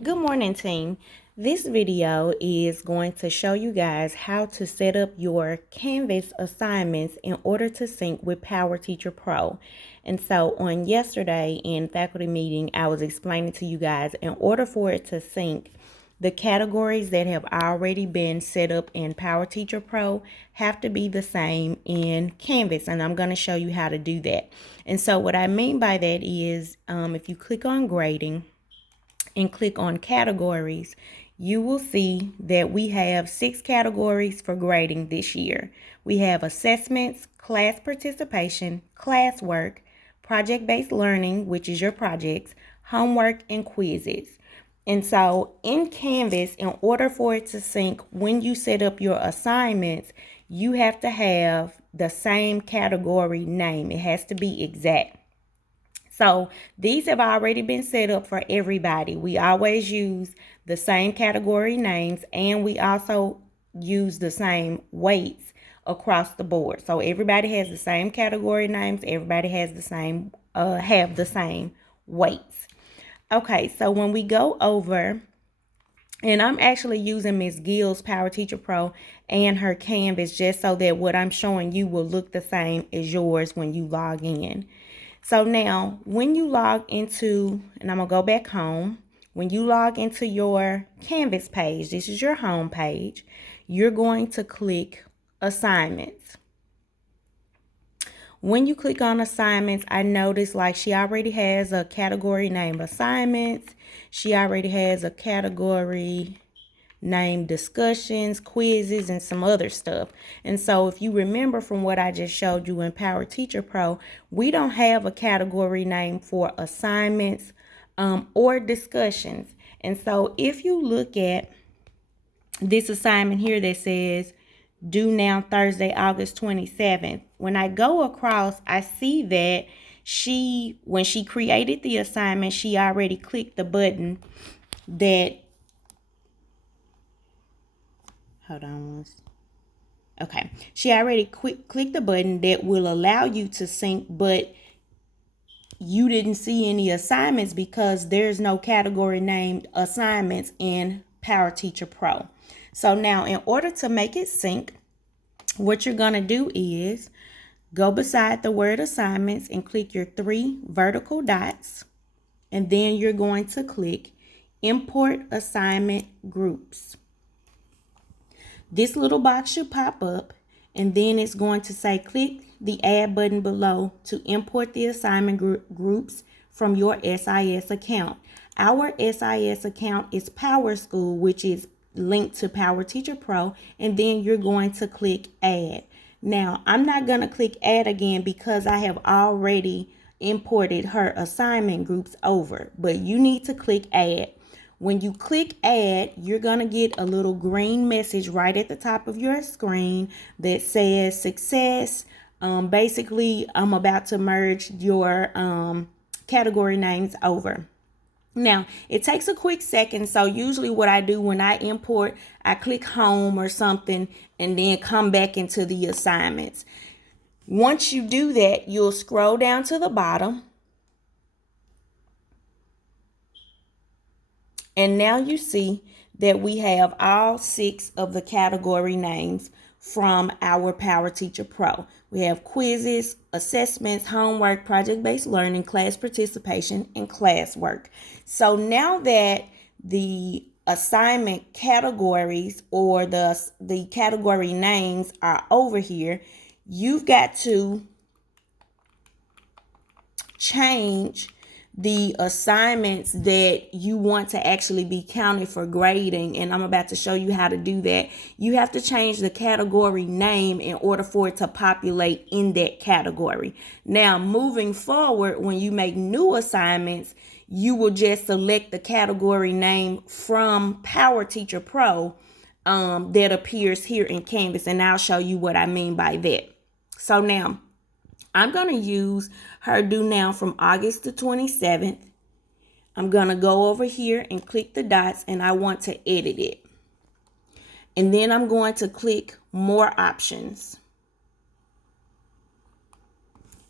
Good morning, team. This video is going to show you guys how to set up your Canvas assignments in order to sync with PowerTeacherPro. And so on yesterday in faculty meeting, I was explaining to you guys in order for it to sync, the categories that have already been set up in PowerTeacherPro have to be the same in Canvas, and I'm going to show you how to do that. And so what I mean by that is if you click on grading, and click on categories, you will see that we have 6 categories for grading this year. We have assessments, class participation, classwork, project-based learning, which is your projects, homework, and quizzes. And so in Canvas, in order for it to sync when you set up your assignments, you have to have the same category name. It has to be exact. So these have already been set up for everybody. We always use the same category names, and we also use the same weights across the board. So everybody has the same category names. Everybody has the same have the same weights. Okay, so when we go over, and I'm actually using Miss Gill's PowerTeacherPro and her Canvas just so that what I'm showing you will look the same as yours when you log in. So now when you log into, and I'm going to go back home, when you log into your Canvas page, this is your home page, you're going to click assignments. When you click on assignments, I notice like she already has a category named assignments. She already has a category named discussions, quizzes, and some other stuff. And so if you remember from what I just showed you in PowerTeacherPro, we don't have a category name for assignments or discussions. And so if you look at this assignment here that says due now Thursday, August 27th, when I go across, I see that when she created the assignment, she already clicked the button that, hold on. Okay, she already clicked the button that will allow you to sync, but you didn't see any assignments because there's no category named assignments in PowerTeacherPro. So now in order to make it sync, what you're going to do is go beside the word assignments and click your 3 vertical dots, and then you're going to click import assignment groups. This little box should pop up, and then it's going to say click the add button below to import the assignment groups from your SIS account. Our SIS account is PowerSchool, which is linked to PowerTeacherPro, and then you're going to click add. Now, I'm not going to click add again because I have already imported her assignment groups over, but you need to click add. When you click add, you're going to get a little green message right at the top of your screen that says success. Basically, I'm about to merge your category names over. Now, it takes a quick second, so usually what I do when I import, I click home or something and then come back into the assignments. Once you do that, you'll scroll down to the bottom. And now you see that we have all 6 of the category names from our PowerTeacherPro. We have quizzes, assessments, homework, project-based learning, class participation, and classwork. So now that the assignment categories or the category names are over here, you've got to change the assignments that you want to actually be counted for grading, and I'm about to show you how to do that. You have to change the category name in order for it to populate in that category. Now, moving forward, when you make new assignments, you will just select the category name from PowerTeacherPro that appears here in Canvas, and I'll show you what I mean by that. So now, I'm going to use her due now from August the 27th. I'm going to go over here and click the dots, and I want to edit it. And then I'm going to click more options.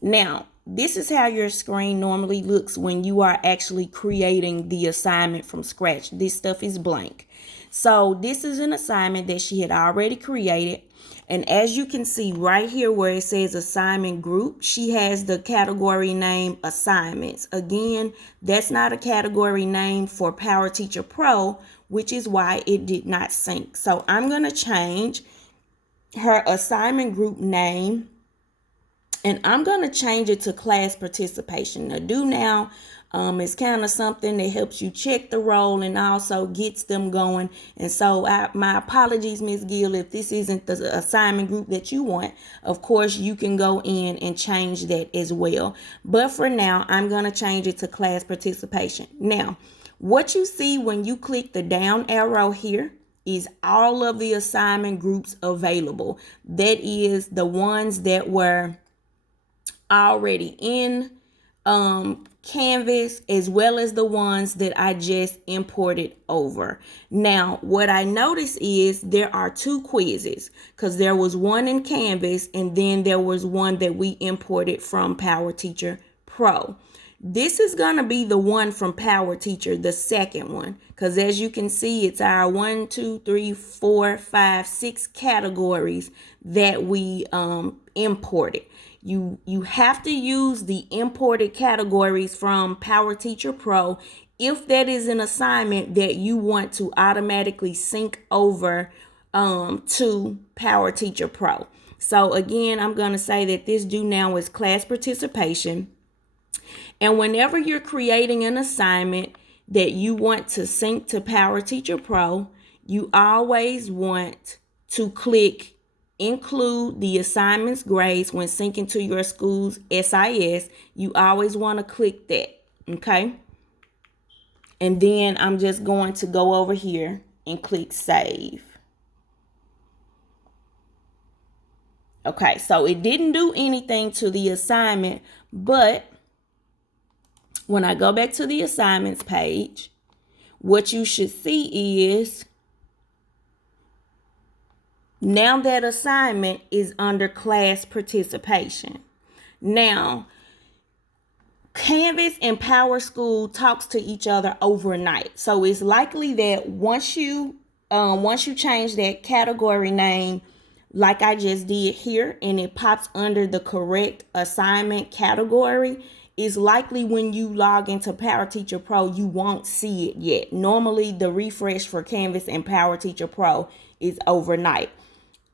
Now, this is how your screen normally looks when you are actually creating the assignment from scratch. This stuff is blank. So this is an assignment that she had already created. And as you can see right here where it says assignment group, she has the category name assignments. Again, that's not a category name for PowerTeacherPro, which is why it did not sync. So I'm going to change her assignment group name, and I'm going to change it to class participation. Now is kind of something that helps you check the roll and also gets them going. And so my apologies, Ms. Gill, if this isn't the assignment group that you want. Of course, you can go in and change that as well. But for now, I'm going to change it to class participation. Now, what you see when you click the down arrow here is all of the assignment groups available. That is the ones that were already in Canvas, as well as the ones that I just imported over. Now, what I notice is there are two quizzes, because there was one in Canvas and then there was one that we imported from PowerTeacherPro. This is going to be the one from PowerTeacher, the second one, because as you can see, it's our 1, 2, 3, 4, 5, 6 categories that we imported. You have to use the imported categories from PowerTeacherPro if that is an assignment that you want to automatically sync over to PowerTeacherPro. So again, I'm going to say that this due now is class participation. And whenever you're creating an assignment that you want to sync to PowerTeacherPro, you always want to click include the assignment's grades when syncing to your school's SIS. You always want to click that, okay? And then I'm just going to go over here and click save. Okay, so it didn't do anything to the assignment, but when I go back to the assignments page, what you should see is now that assignment is under class participation. Now, Canvas and PowerSchool talks to each other overnight. So it's likely that once you change that category name, like I just did here, and it pops under the correct assignment category, it's likely when you log into PowerTeacherPro, you won't see it yet. Normally, the refresh for Canvas and PowerTeacherPro is overnight.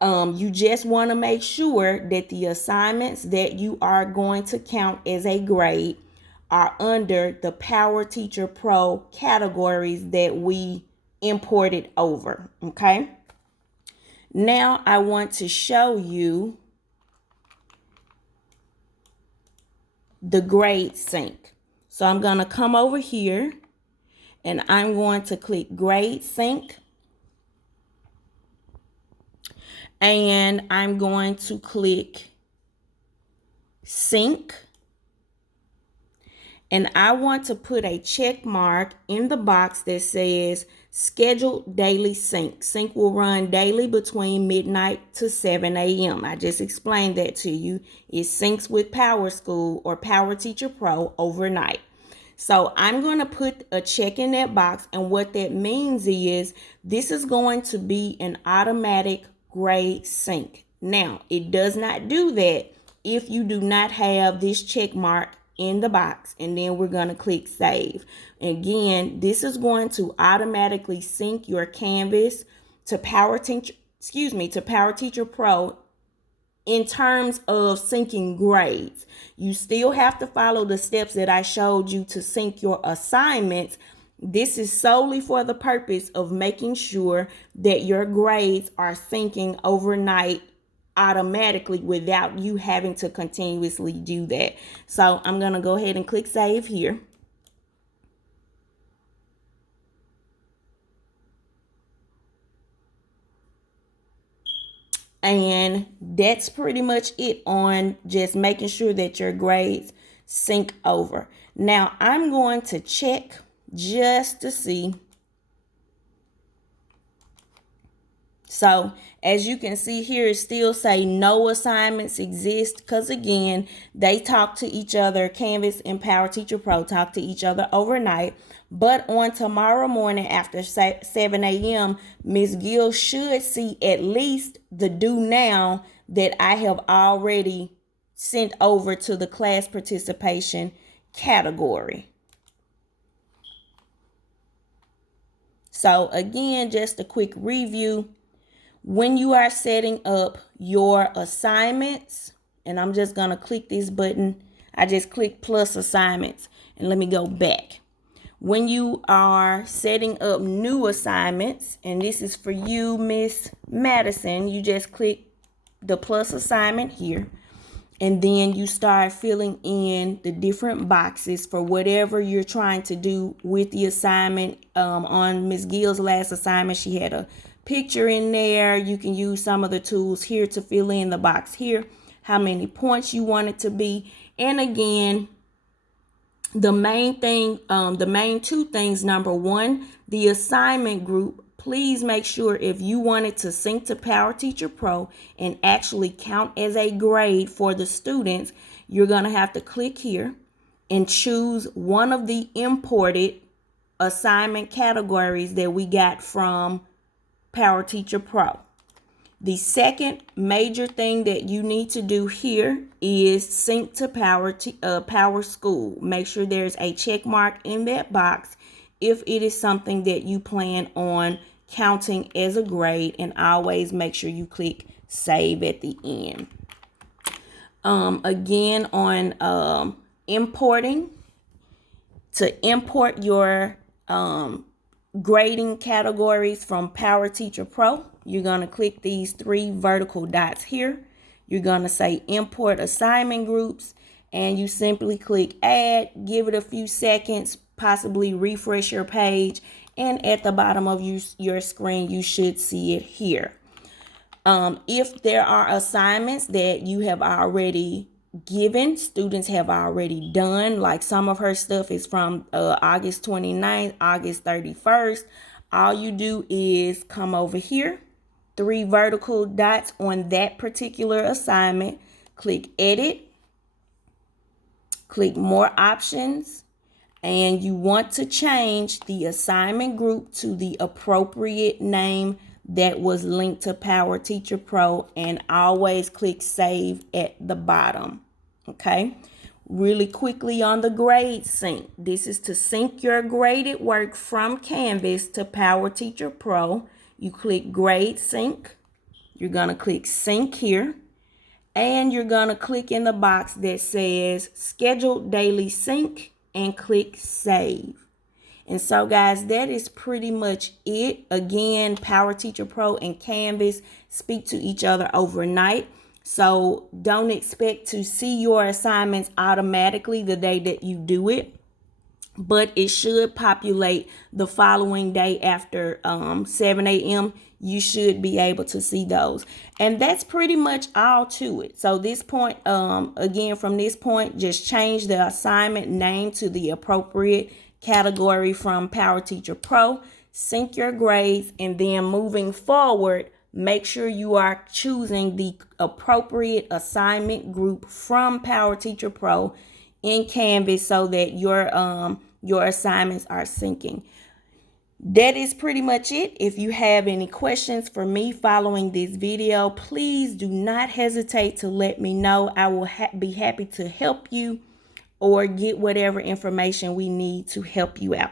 You just want to make sure that the assignments that you are going to count as a grade are under the PowerTeacherPro categories that we imported over, okay? Now I want to show you the grade sync. So I'm going to come over here and I'm going to click grade sync. And I'm going to click sync. And I want to put a check mark in the box that says scheduled daily sync. Sync will run daily between midnight to 7 a.m. I just explained that to you. It syncs with PowerSchool or PowerTeacherPro overnight. So I'm going to put a check in that box. And what that means is this is going to be an automatic grade sync. Now, it does not do that if you do not have this check mark in the box, and then we're going to click save. Again, this is going to automatically sync your Canvas to PowerTeacherPro in terms of syncing grades. You still have to follow the steps that I showed you to sync your assignments. This is solely for the purpose of making sure that your grades are syncing overnight automatically without you having to continuously do that. So I'm going to go ahead and click save here. And that's pretty much it on just making sure that your grades sync over. Now I'm going to check just to see So as you can see here, it still say no assignments exist because again, they talk to each other. Canvas and PowerTeacherPro talk to each other overnight. But on tomorrow morning after 7 a.m., Ms. Gill should see at least the due now that I have already sent over to the class participation category. So again, just a quick review. When you are setting up your assignments, and I'm just going to click this button. I just click plus assignments, and let me go back. When you are setting up new assignments, and this is for you, Miss Madison, you just click the plus assignment here. And then you start filling in the different boxes for whatever you're trying to do with the assignment. On Ms. Gill's last assignment, she had a picture in there. You can use some of the tools here to fill in the box here, how many points you want it to be. And again, the main thing, the main two things, number one, the assignment group. Please make sure if you want it to sync to PowerTeacherPro and actually count as a grade for the students, you're going to have to click here and choose one of the imported assignment categories that we got from PowerTeacherPro. The second major thing that you need to do here is sync to PowerSchool. Make sure there's a check mark in that box if it is something that you plan on counting as a grade, and always make sure you click save at the end. Again, on importing, to import your grading categories from PowerTeacherPro, you're going to click these three vertical dots here. You're going to say import assignment groups, and you simply click add, give it a few seconds, possibly refresh your page, and at the bottom of your screen, you should see it here. If there are assignments that you have already given, students have already done, like some of her stuff is from August 29th, August 31st, all you do is come over here, three vertical dots on that particular assignment, click edit, click more options, and you want to change the assignment group to the appropriate name that was linked to PowerTeacherPro, and always click save at the bottom. Okay, really quickly on the grade sync. This is to sync your graded work from Canvas to PowerTeacherPro. You click grade sync. You're going to click sync here, and you're going to click in the box that says scheduled daily sync and click save. And so guys, that is pretty much it. Again, PowerTeacherPro and Canvas speak to each other overnight. So don't expect to see your assignments automatically the day that you do it, but it should populate the following day after 7 a.m. You should be able to see those. And that's pretty much all to it. So this point, again, from this point, just change the assignment name to the appropriate category from PowerTeacherPro, sync your grades, and then moving forward, make sure you are choosing the appropriate assignment group from PowerTeacherPro in Canvas so that your assignments are syncing. That is pretty much it. If you have any questions for me following this video, please do not hesitate to let me know. I will be happy to help you or get whatever information we need to help you out.